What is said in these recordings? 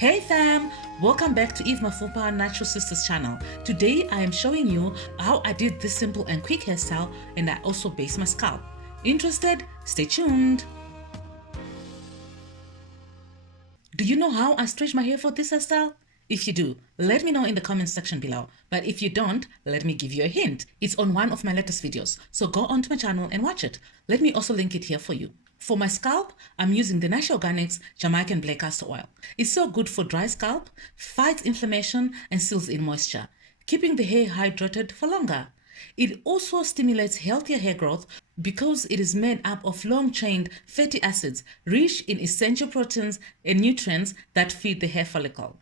Hey fam, welcome back to Eve Mafupa Natural Sisters channel. Today I am showing you how I did this simple and quick hairstyle, and I also base my scalp. Interested? Stay tuned. Do you know how I stretch my hair for this hairstyle? If you do, let me know in the comment section below. But if you don't, let me give you a hint. It's on one of my latest videos, so go onto my channel and watch it. Let me also link it here for you. For my scalp, I'm using the Natural Organics Jamaican Black Castor Oil. It's so good for dry scalp, fights inflammation, and seals in moisture, keeping the hair hydrated for longer. It also stimulates healthier hair growth because it is made up of long-chain fatty acids rich in essential proteins and nutrients that feed the hair follicle.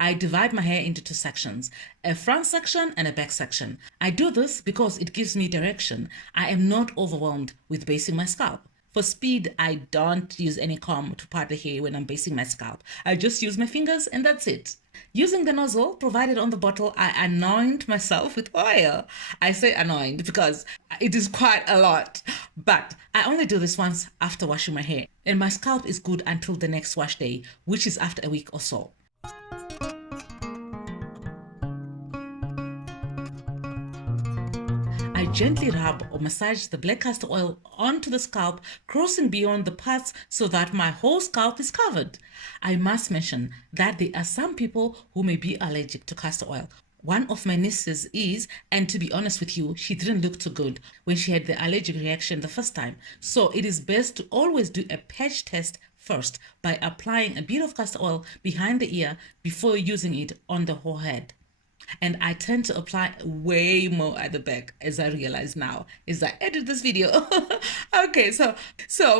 I divide my hair into two sections, a front section and a back section. I do this because it gives me direction. I am not overwhelmed with basing my scalp. For speed, I don't use any comb to part the hair when I'm basing my scalp. I just use my fingers and that's it. Using the nozzle provided on the bottle, I anoint myself with oil. I say anoint because it is quite a lot, but I only do this once after washing my hair, and my scalp is good until the next wash day, which is after a week or so. I gently rub or massage the black castor oil onto the scalp, crossing beyond the parts so that my whole scalp is covered. I must mention that there are some people who may be allergic to castor oil. One of my nieces is, and to be honest with you, she didn't look too good when she had the allergic reaction the first time. So it is best to always do a patch test first by applying a bit of castor oil behind the ear before using it on the whole head. And I tend to apply way more at the back, as I realize now as I edit this video. Okay, so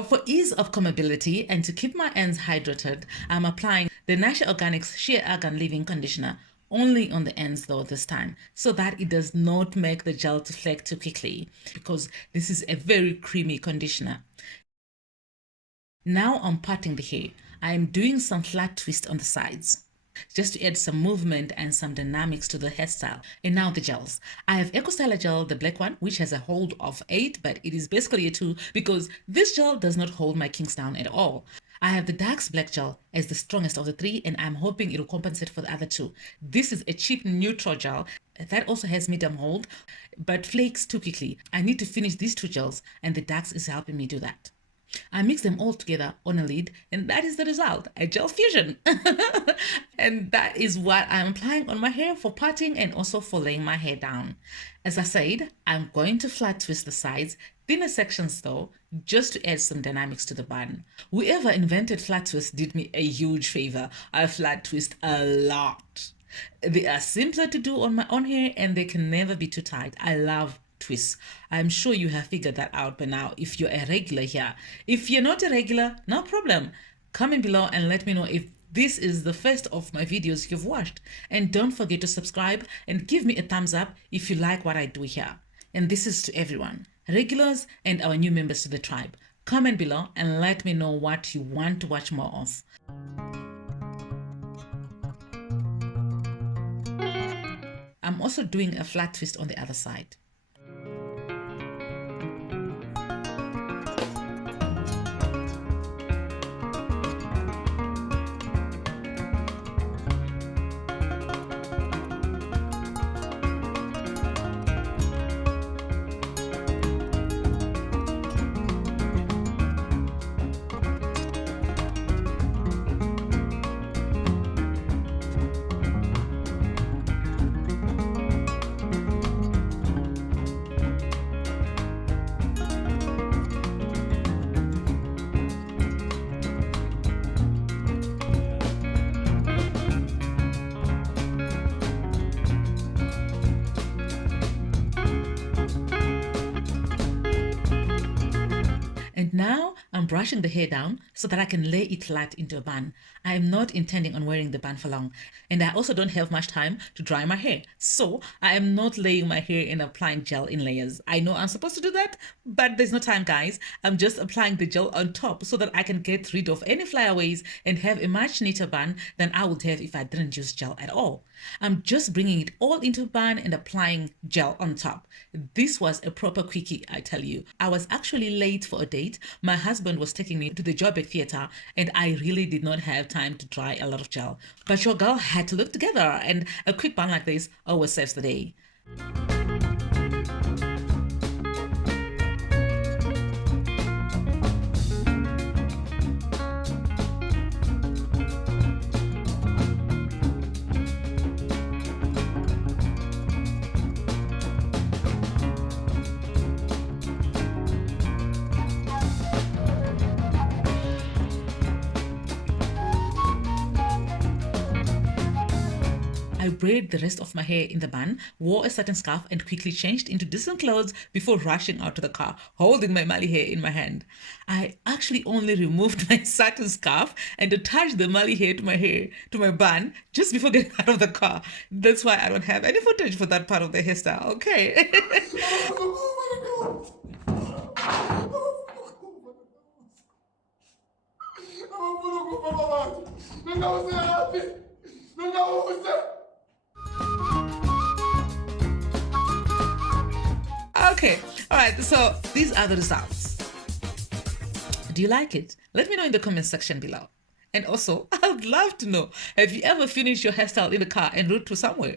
for ease of combability and to keep my ends hydrated, I'm applying the Natural Organics Sheer Argan Leave-In Conditioner only on the ends though this time, so that it does not make the gel to flake too quickly, because this is a very creamy conditioner. Now I'm parting the hair. I'm doing some flat twist on the sides, just to add some movement and some dynamics to the hairstyle. And now the gels. I have Eco Styler gel, the black one, which has a hold of 8, but it is basically a 2 because this gel does not hold my kinks down at all. I have the Darks Black gel as the strongest of the 3, and I'm hoping it will compensate for the other 2. This is a cheap neutral gel that also has medium hold, but flakes too quickly. I need to finish these 2 gels, and the Darks is helping me do that. I mix them all together on a lid, and that is the result, a gel fusion. And that is what I'm applying on my hair for parting and also for laying my hair down. As I said, I'm going to flat twist the sides, thinner sections though, just to add some dynamics to the bun. Whoever invented flat twist did me a huge favor. I flat twist a lot. They are simpler to do on my own hair, and they can never be too tight. I love twists. I'm sure you have figured that out by now if you're a regular here. If you're not a regular, no problem. Comment below and let me know if this is the first of my videos you've watched. And don't forget to subscribe and give me a thumbs up if you like what I do here. And this is to everyone, regulars and our new members to the tribe. Comment below and let me know what you want to watch more of. I'm also doing a flat twist on the other side. And now I'm brushing the hair down so that I can lay it flat into a bun. I am not intending on wearing the bun for long, and I also don't have much time to dry my hair. So I am not laying my hair and applying gel in layers. I know I'm supposed to do that, but there's no time, guys. I'm just applying the gel on top so that I can get rid of any flyaways and have a much neater bun than I would have if I didn't use gel at all. I'm just bringing it all into a bun and applying gel on top. This was a proper quickie, I tell you. I was actually late for a date. My husband husband was taking me to the Joburg theater, and I really did not have time to try a lot of gel. But your girl had to look together, and a quick bun like this always saves the day. I braided the rest of my hair in the bun, wore a satin scarf, and quickly changed into decent clothes before rushing out to the car, holding my Mali hair in my hand. I actually only removed my satin scarf and attached the Mali hair to my bun just before getting out of the car. That's why I don't have any footage for that part of the hairstyle. Okay. Okay, all right, so these are the results. Do you like it? Let me know in the comment section below. And also, I would love to know, have you ever finished your hairstyle in the car en route to somewhere?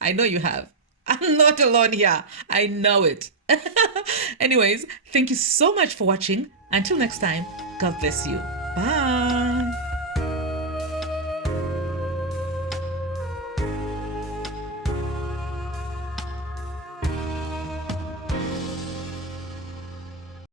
I know you have. I'm not alone here. I know it. Anyways, thank you so much for watching. Until next time, God bless you. Bye.